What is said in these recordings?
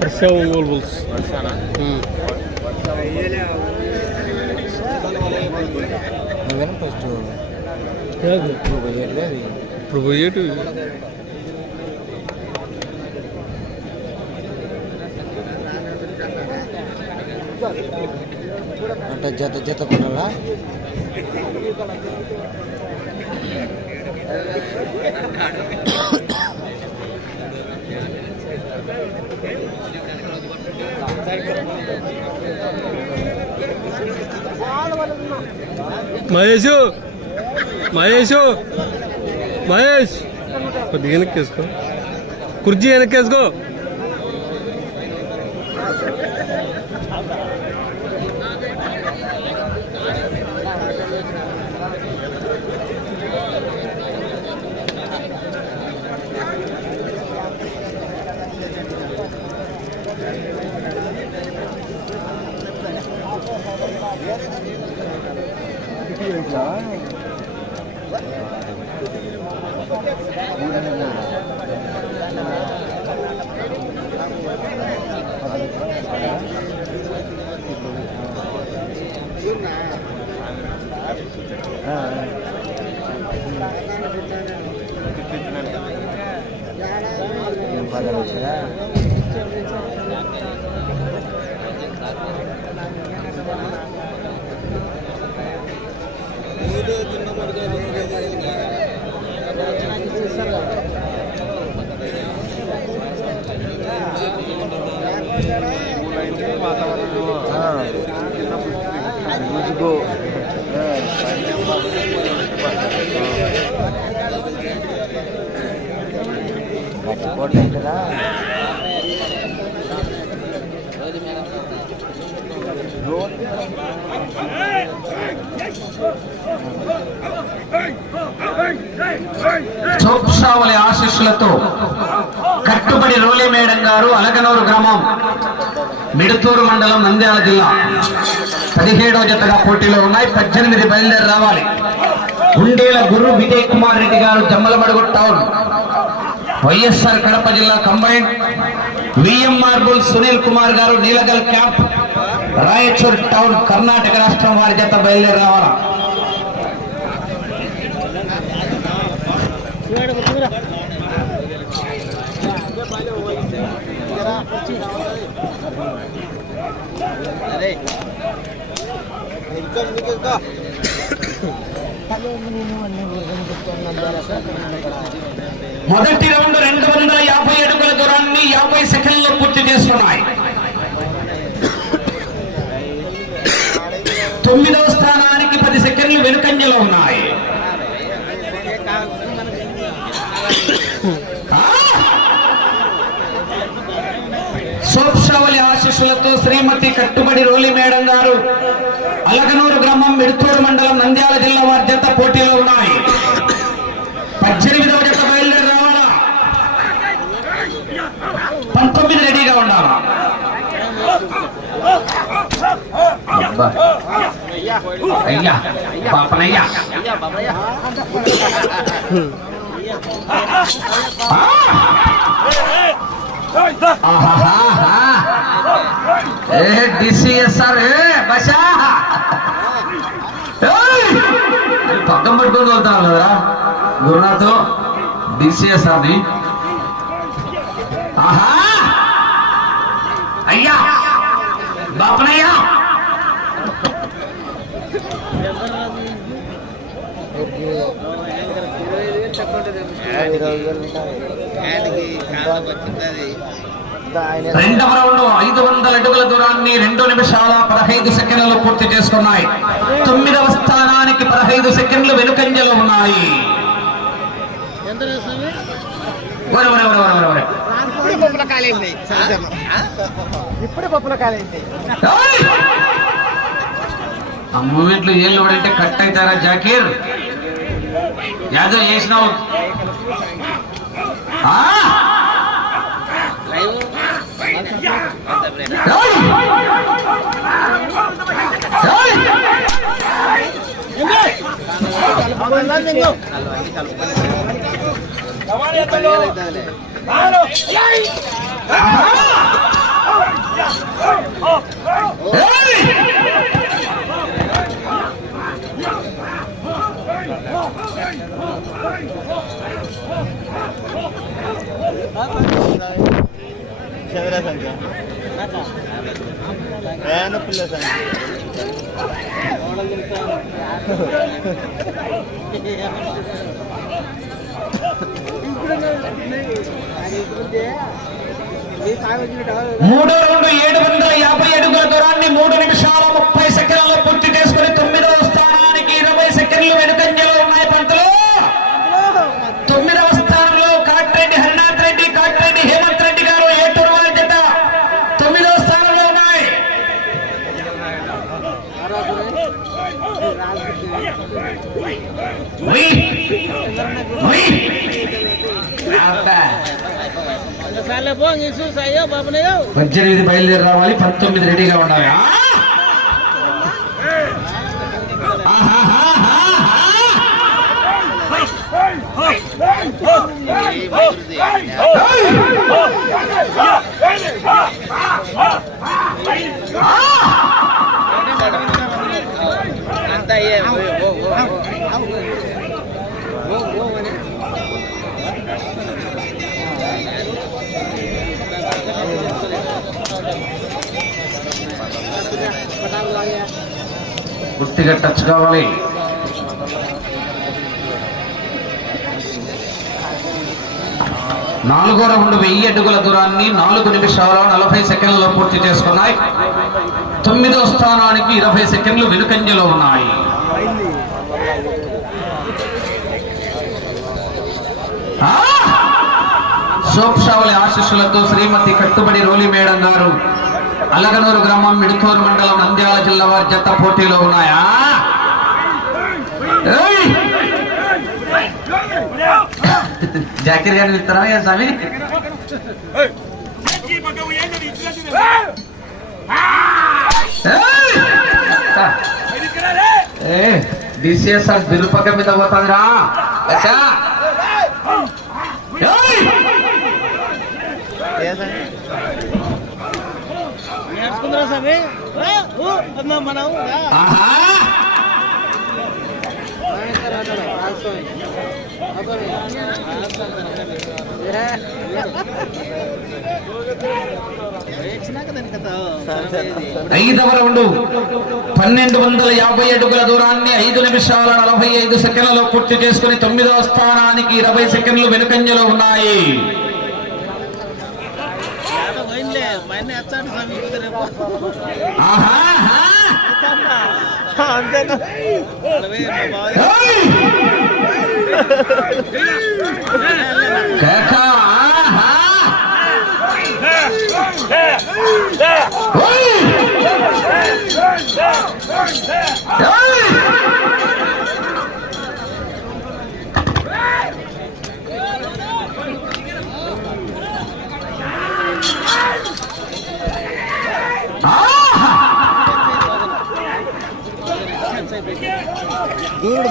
వర్ష Ongole bulls. ఇప్పుడు పోయేట్లే అవి ఇప్పుడు పోయేటి అంటే జత జత కొట్టాలా మహేష్ మహేష్ మహేష్ కొద్దిగా వెనక్కి వేసుకో కుర్చీ ఏం పదాలు వచ్చారా చోప్షావలి ఆశీస్సులతో కట్టుబడి రోలి మేడం గారు అలగనూరు గ్రామం మిడుతూరు మండలం నంద్యాల జిల్లా. పదిహేడో జతగా పోటీలో ఉన్నాయి పద్దెనిమిది బయలుదేరి రావాలి. గుండేల గురు విజయ్ కుమార్ రెడ్డి గారు జమ్మలమడుగు టౌన్. వైఎస్ఆర్ కడప జిల్లా combine. VMR bull Sunil Kumar గారు నీలగల్ క్యాంప్. రాయచూర్ టౌన్ కర్ణాటక రాష్ట్రం వారి జత బయలుదేరి రావాలా? మొదటి రౌండ్ రెండు వందల యాభై అడుగుల దూరాన్ని యాభై సెకండ్లో పూర్తి చేస్తున్నాయి. తొమ్మిదవ స్థానానికి పది సెకండ్లు వెనుకంజలో ఉన్నాయి ఆ! సోప్షావళి ఆశీస్సులతో శ్రీమతి కట్టుబడి రోలి మేడం గారు అలగనూరు గ్రామం మిడుతూరు మండలం నంద్యాల జిల్లా వారి జత పోటీలో ఉన్నాయి. పద్దెనిమిదవ జత బయలుదేరి రావాలా? పంతొమ్మిది రెడీగా ఉండాలా. అయ్యా పాపనయ్యా. ఆ! ఏ డిసిఎస్ఆర్ ఏ బసా పక్కన పట్టుకొని వెళ్తాను కదా గురునాథ్ డిసిఎస్ఆర్ని ఆహా! అయ్యా! బాపనయ్యా! వేలు ఉంటాయి ఇంకా రెండవ రౌండ్ ఐదు వందల అడుగుల దూరాన్ని రెండు నిమిషాల పదహైదు సెకండ్లలో పూర్తి చేసుకున్నాయి. తొమ్మిదవ స్థానానికి పదహైదు సెకండ్లు వెనుకంజలో ఉన్నాయి. ఇప్పుడు పప్పుల ఏయ్! ఆ మూమెంట్లు ఏళ్ళు పడంటే కట్ అవుతారా జాకీర్? యాదవ్ చేసినావు. ఆ? ఏయ్! సంఖ్య ఏమన్నా పిల్ల సంఖ్య మూడో రెండు ఏడు వందల యాభై అడుగుల దూరాన్ని మూడు నిమిషాలు పద్దెనిమిది బయలుదేరి రావాలి పంతొమ్మిది రెడీగా ఉండాలి ఆ? పూర్తిగా టచ్ కావాలి. నాలుగో రౌండ్ వెయ్యి అడుగుల దూరాన్ని నాలుగు నిమిషాల నలభై సెకండ్లలో పూర్తి చేసుకున్నాయి. తొమ్మిదో స్థానానికి ఇరవై సెకండ్లు వెనుకంజలో ఉన్నాయి. ఆ! సోప్షావళి ఆశీస్సులతో శ్రీమతి కట్టుబడి రోలి మేడం గారు అలగనూరు గ్రామం మిడికూరు మండలం నంద్యాల జిల్లా వారి జత పోటీలో ఉన్నాయా? జాకిర్ గారిని ఇస్తారా ఏ స్వామి? ఏ డిసిఎస్ఆర్ బిరుపక్క మీద పోతుందిరా. అచ్చా? ఏయ్! ఏ? మనం ఐదవ పన్నెండు వందల యాభై అడుగుల దూరాన్ని ఐదు నిమిషాల నలభై ఐదు సెకండ్లలో పూర్తి చేసుకుని తొమ్మిదవ స్థానానికి ఇరవై సెకండ్లు వెనుకంజలో ఉన్నాయి. అంతేనా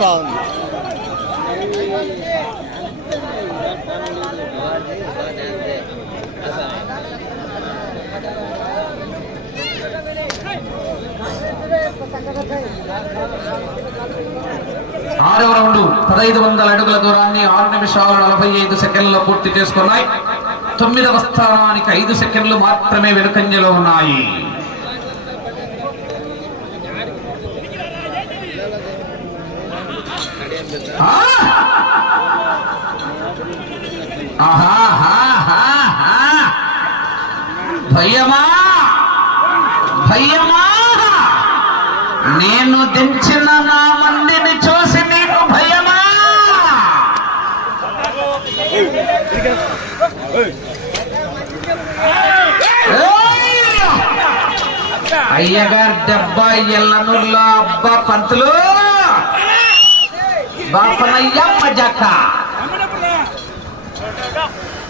బాగుంది. ఆరవ రౌండ్ పదహైదు వందల అడుగుల దూరాన్ని ఆరు నిమిషాల నలభై ఐదు సెకండ్లలో పూర్తి చేసుకున్నాయి. తొమ్మిదవ స్థానానికి ఐదు సెకండ్లు మాత్రమే వెనుకంజలో ఉన్నాయి. భయమా? భయమా? నేను దించిన నా మందిని చూసి నీకు భయమా? అయ్యగారు దెబ్బ ఎల్లనుల్లో అబ్బా పంతులు. బాపనయ్య మజాక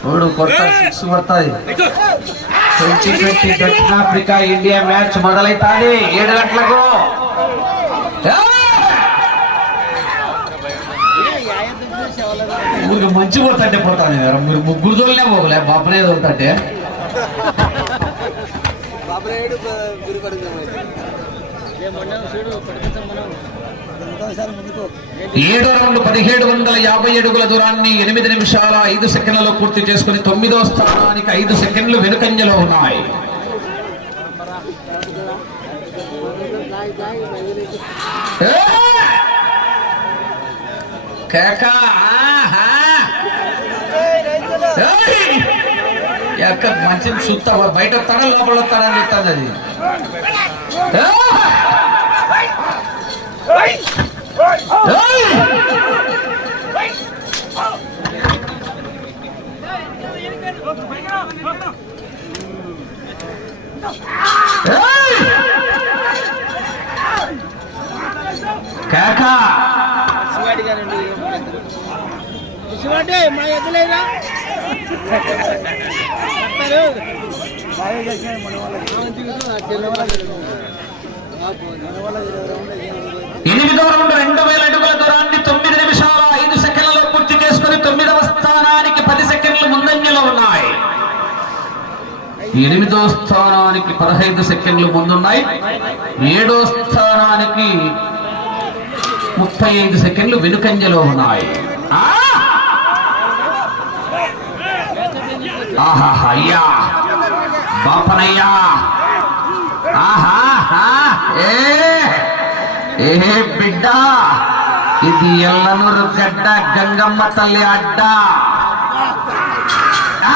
మూడు కొత్త సిక్స్ పడుతుంది ట్వంటీ ట్వంటీ దక్షిణాఫ్రికా ఇండియా మ్యాచ్ మొదలైతాది. ఏడు గంటలకు. ఊరికి మంచి పోతాంటే పోతాను మీరు ముగ్గురు తోలినే పోగలే బాపనే తోలుతాంటే. బాబరేడు ఏడో రౌండ్ పదిహేడు వందల యాభై అడుగుల దూరాన్ని ఎనిమిది నిమిషాల ఐదు సెకండ్లలో పూర్తి చేసుకుని తొమ్మిదో స్థానానికి ఐదు సెకండ్లు వెనుకంజలో ఉన్నాయి. ఏ! కేక మంచి చూస్తా బయట వస్తాడా లోపల వస్తాడా అని చెప్తాను అది. కేక శివాడి గారండి శివాడి మా ఎద్దులేరా ఎనిమిదవ రౌండ్ రెండు వేల అడుగుల దూరాన్ని తొమ్మిది నిమిషాల ఐదు సెకండ్లలో పూర్తి చేసుకుని తొమ్మిదవ స్థానానికి పది సెకండ్లు ముందంజలో ఉన్నాయి. ఎనిమిదో స్థానానికి పదహైదు సెకండ్లు ముందున్నాయి. ఏడో స్థానానికి ముప్పై ఐదు సెకండ్లు వెనుకంజలో ఉన్నాయి. ఆ! అయ్యా! బాపనయ్యా! ఆహా ఏ! ఏ బిడ్డ ఇది ఎల్లనూరు గడ్డ గంగమ్మ తల్లి అడ్డ ఆ!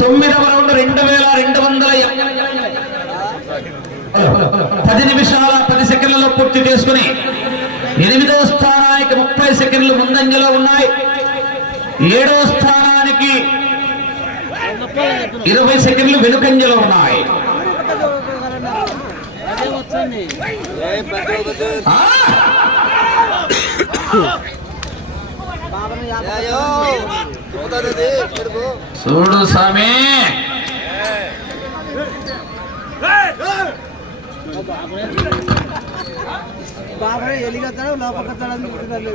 తొమ్మిదవ రౌండ్ రెండు వేల రెండు వందల పది నిమిషాల పది సెకండ్లలో పూర్తి చేసుకుని ఎనిమిదవ స్థానానికి ముప్పై సెకండ్లు ముందంజలో ఉన్నాయి. ఏడవ స్థానానికి ఇరవై సెకండ్లు వెనుకంజలో ఉన్నాయి అదే వచ్చింది ఆ! చూడు స్వామి బాబరే ఎలిగతాడు లోపకొస్తాడు అనుకుంటున్నాను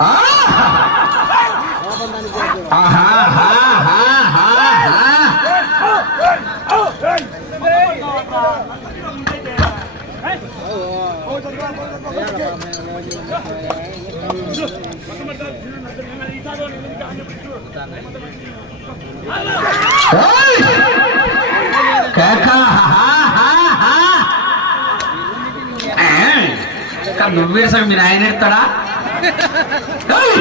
ఆ! ఆహాహాహాహాహా. నువ్వే సార్ మీరు ఆయన ఎడతాడా ఏయ్!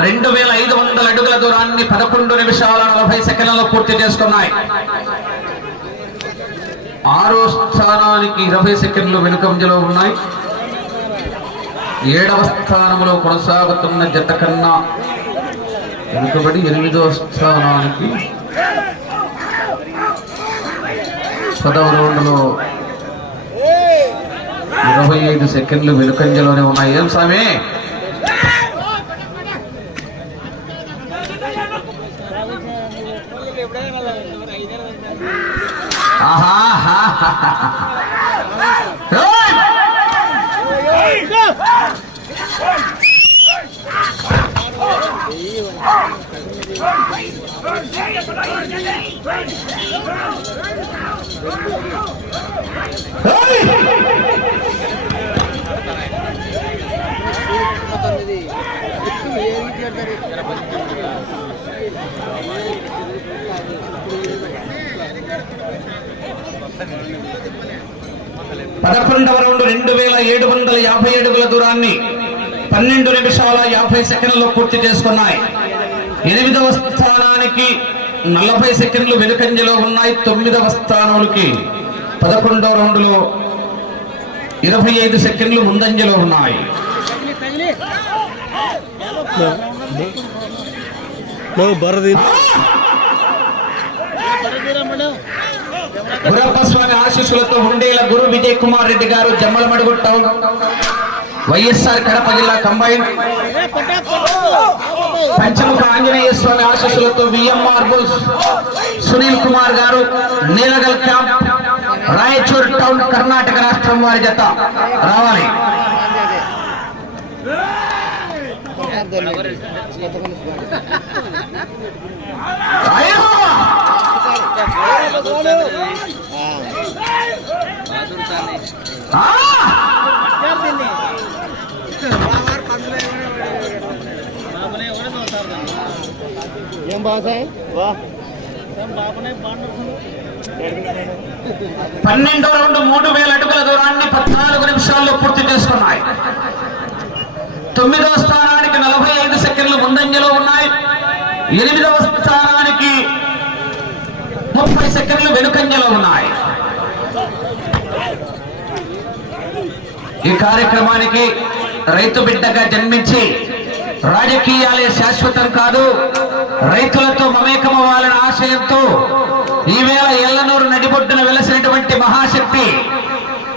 రెండు వేల ఐదు వందల అడుగుల దూరాన్ని పదకొండు నిమిషాల నలభై సెకండ్లలో పూర్తి చేసుకున్నాయి ఆరో స్థానానికి ఇరవై సెకండ్లు వెనుకంజలో ఉన్నాయి. ఏడవ స్థానంలో కొనసాగుతున్న జత కన్నా వెనుకబడి ఎనిమిదో స్థానానికి పదవ రౌండ్లో ఇరవై ఐదు సెకండ్లు వెనుకంజలోనే ఉన్నాయి. ఏం స్వామి? ఆహా! Ah! పదకొండవ రౌండ్ రెండు వేల ఏడు వందల యాభై అడుగుల దూరాన్ని పన్నెండు నిమిషాల యాభై సెకండ్లలో పూర్తి చేసుకున్నాయి. ఎనిమిదవ స్థానానికి నలభై సెకండ్లు వెనుకంజలో ఉన్నాయి. తొమ్మిదవ స్థానానికి పదకొండవ రౌండ్లో ఇరవై ఐదు సెకండ్లు ముందంజలో ఉన్నాయి. బరది గురప్ప గురప్పస్వామి ఆశీస్సులతో ఉండేల గురు విజయ్ కుమార్ రెడ్డి గారు జమ్మలమడుగు టౌన్. వైఎస్ఆర్ కడప జిల్లా కంబైన్. పంచముఖ ఆంజనేయ స్వామి ఆశీస్సులతో విఎంఆర్ బుల్స్ సునీల్ కుమార్ గారు నీలగల్ క్యాంప్. రాయచూర్ టౌన్ కర్ణాటక రాష్ట్రం వారి జత. రావాలి. అయ్యో! ఆ! ఏం బాసాయి వా బాబునే బాగుంటుంది మూడు వేల అడుగుల దూరాన్ని పద్నాలుగు నిమిషాల్లో పూర్తి చేసుకున్నాయి తొమ్మిదవ స్థానానికి నలభై ఐదు సెకండ్లు ముందంజలో ఉన్నాయి ఎనిమిదవ ముప్పై సెకండ్లు వెనుకంజలో ఉన్నాయి. ఈ కార్యక్రమానికి రైతు బిడ్డగా జన్మించి రాజకీయాలే శాశ్వతం కాదు రైతులతో మమేకమవ్వాలనే ఆశయంతో ఈవేళ ఎల్లనూరు నడిబొడ్డున వెలసినటువంటి మహాశక్తి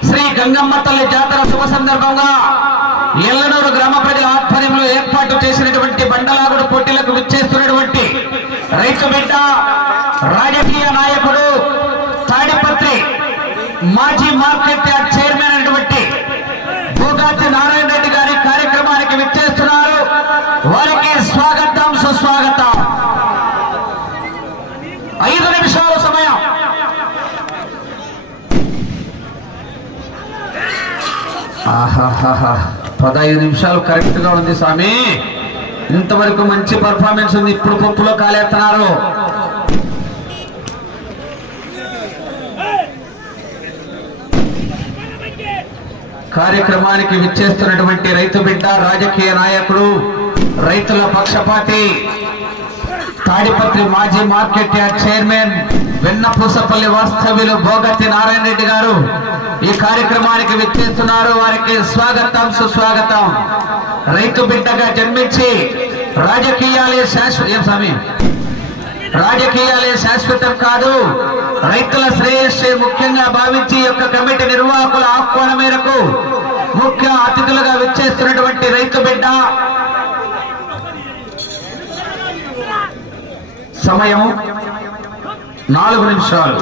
శ్రీ గంగమ్మ తల్లి జాతర శుభ సందర్భంగా ఎల్లనూరు గ్రామ ప్రజల ఆధ్వర్యంలో ఏర్పాటు చేసినటువంటి బండలాగుడు పోటీలకు విచ్చేస్తున్నటువంటి రైతు బిడ్డ రాజకీయ నాయకుడు తాడిపత్రి మాజీ మార్కెట్ యార్డ్ చైర్మన్ అయినటువంటి భూగాచి నారాయణ రెడ్డి గారి కార్యక్రమానికి విచ్చేస్తున్నారు. వారికి స్వాగతం సుస్వాగతం. ఐదు నిమిషాల సమయం. ఆహాహాహా. పదహైదు నిమిషాలు కరెక్ట్గా ఉంది స్వామి. ఇంతవరకు మంచి పర్ఫార్మెన్స్ ఉంది. ఇప్పుడు పప్పులో కాలేస్తున్నారు కార్యక్రమానికి విచ్చేస్తున్నటువంటి రైతు బిడ్డ రాజకీయ నాయకుడు రైతుల పక్షపాతి తాడిపత్రి మాజీ మార్కెట్ యార్డ్ చైర్మన్ వెన్నపూసపల్లి వాస్తవ్యులు భోగతి నారాయణ రెడ్డి గారు ఈ కార్యక్రమానికి విచ్చేస్తున్నారు. వారికి స్వాగతం సుస్వాగతం. రైతు బిడ్డగా జన్మించి రాజకీయాలే శాశ్వత ఏం స్వామి? రాజకీయాలే శాశ్వతం కాదు. రైతుల శ్రేయస్సే ముఖ్యంగా భావించి యొక్క కమిటీ నిర్వాహకుల ఆహ్వానం మేరకు ముఖ్య అతిథులుగా విచ్చేస్తున్నటువంటి రైతు బిడ్డ. సమయం నాలుగు నిమిషాలు.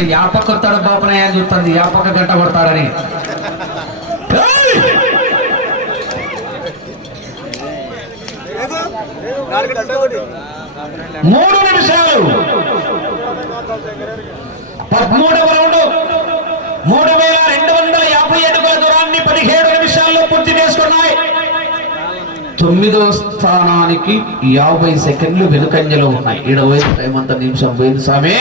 అంటే యాపక్క వస్తాడు బాపనయ్య అని చూస్తుంది. యాపక్క గంట కొడతాడని. మూడు నిమిషాలు. పదమూడవ రౌండ్. మూడు వేల రెండు వందల యాభై అడుగుల దూరాన్ని పదిహేడు నిమిషాల్లో పూర్తి చేసుకున్నాయి. తొమ్మిదవ స్థానానికి యాభై సెకండ్లు వెనుకంజలో ఉన్నాయి. ఈడ టైం అంత నిమిషం పోయింది స్వామి.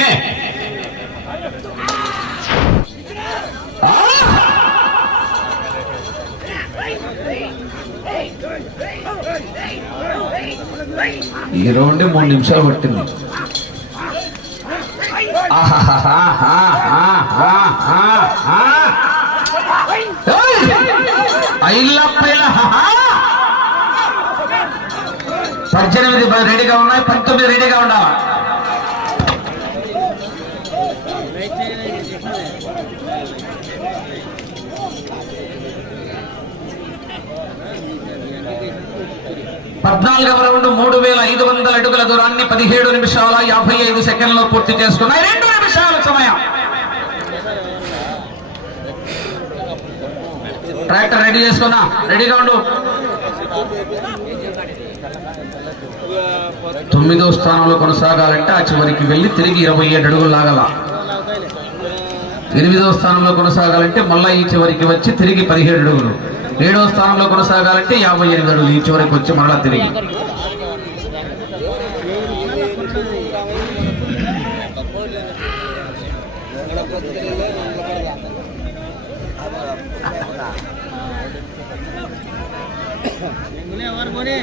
ఇరవై రౌండే మూడు నిమిషాలు పట్టింది. పద్దెనిమిది రెడీగా ఉన్నాయి పంతొమ్మిది రెడీగా ఉండాలి. పద్నాలుగవ రౌండ్ మూడు వేల ఐదు వందల అడుగుల దూరాన్ని పదిహేడు నిమిషాల యాభై ఐదు సెకండ్లో పూర్తి చేసుకున్నాయి. రెండు నిమిషాల సమయం. ట్రాక్టర్ రెడీ చేసుకున్నా. రెడీగా ఉండు తొమ్మిదో స్థానంలో కొనసాగాలంటే ఆ చివరికి వెళ్ళి తిరిగి ఇరవై ఏడు అడుగులు లాగల. ఎనిమిదో స్థానంలో కొనసాగాలంటే మళ్ళా ఈ చివరికి వచ్చి తిరిగి పదిహేడు అడుగులు. ఏడో స్థానంలో కొనసాగాలంటే యాభై ఎనిమిది అడుగులు. ఈ చివరికి వచ్చి మరలా తిరిగి. ఎవరు పోనీ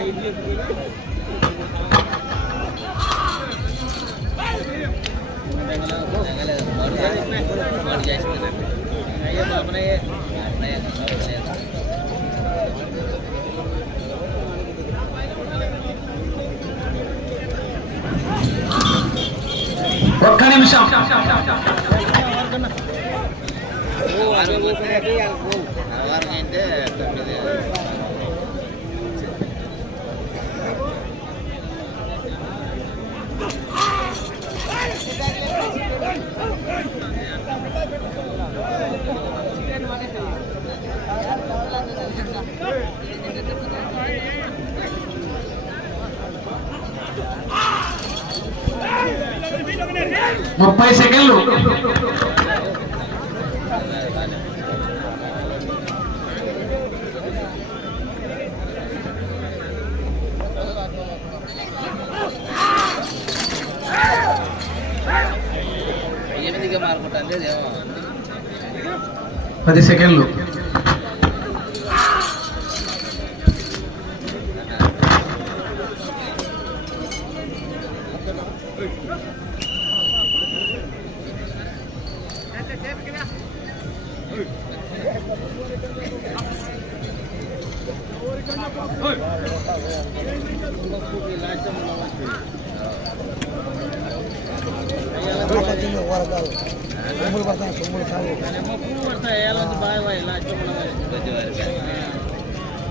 అయ్యో బాబనయ్య ఒక్క నిమిషం అంటే తొమ్మిది. ముప్పై సెకండ్లు. పది సెకండ్లు.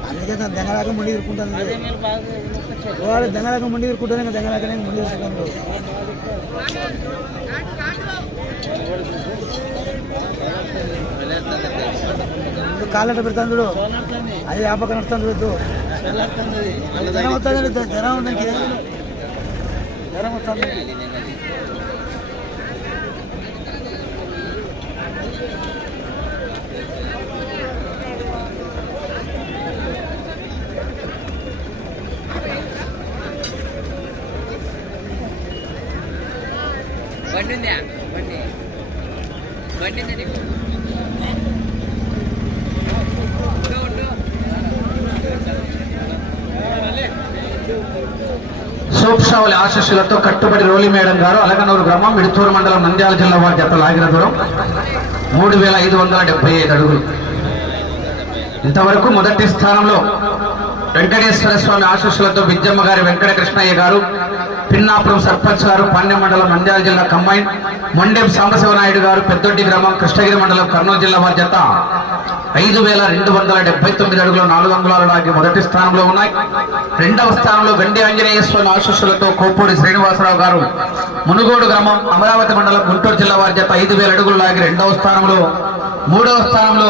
అందుకే నేను దెంగలాగా ముండి తిరుక్కుంటాను అదే మీరు వాడు దెంగలాగా ముండి తిరుక్కుంటాను ఇంకా దెంగలాకనే ముండి తిరుక్కుంటాను కాళ్ళట పెడతాను చూడు అది ఆ పక్కన చూడద్దు జ్వరం వస్తుంది జ్వరం ఉంది జ్వరం వస్తుంది బండి ఉందా బండి బండి ఉందా నీకు ఉండు, ఉండు. సూక్షావళి ఆశస్సులతో కట్టుబడి రోలి మేడం గారు అలగనూరు గ్రామం విడుతూరు మండలం నంద్యాల జిల్లా వారి జత లాగిన దూరం మూడు వేల ఐదు వందల డెబ్బై ఐదు అడుగులు. ఇంతవరకు మొదటి స్థానంలో వెంకటేశ్వర స్వామి ఆశీస్సులతో విద్యమ్మ గారి వెంకట కృష్ణయ్య గారు పిన్నాపురం సర్పంచ్ గారు పాండ్య మండలం నంద్యాల జిల్లా కంబైన్ మొండెం సాంబశివనాయుడు గారు పెద్దొడ్డి గ్రామం కృష్ణగిరి మండలం కర్నూలు జిల్లా వారి జత ఐదు వేల రెండు వందల డెబ్బై తొమ్మిది అడుగులు నాలుగు అంగుళాల లాగి మొదటి స్థానంలో ఉన్నాయి. రెండవ స్థానంలో వెండి ఆంజనేయ స్వామి ఆశీస్సులతో కోపూడి శ్రీనివాసరావు గారు మునుగోడు గ్రామం అమరావతి మండలం గుంటూరు జిల్లా వారి జత ఐదు వేల అడుగులు లాగి రెండవ స్థానంలో మూడవ స్థానంలో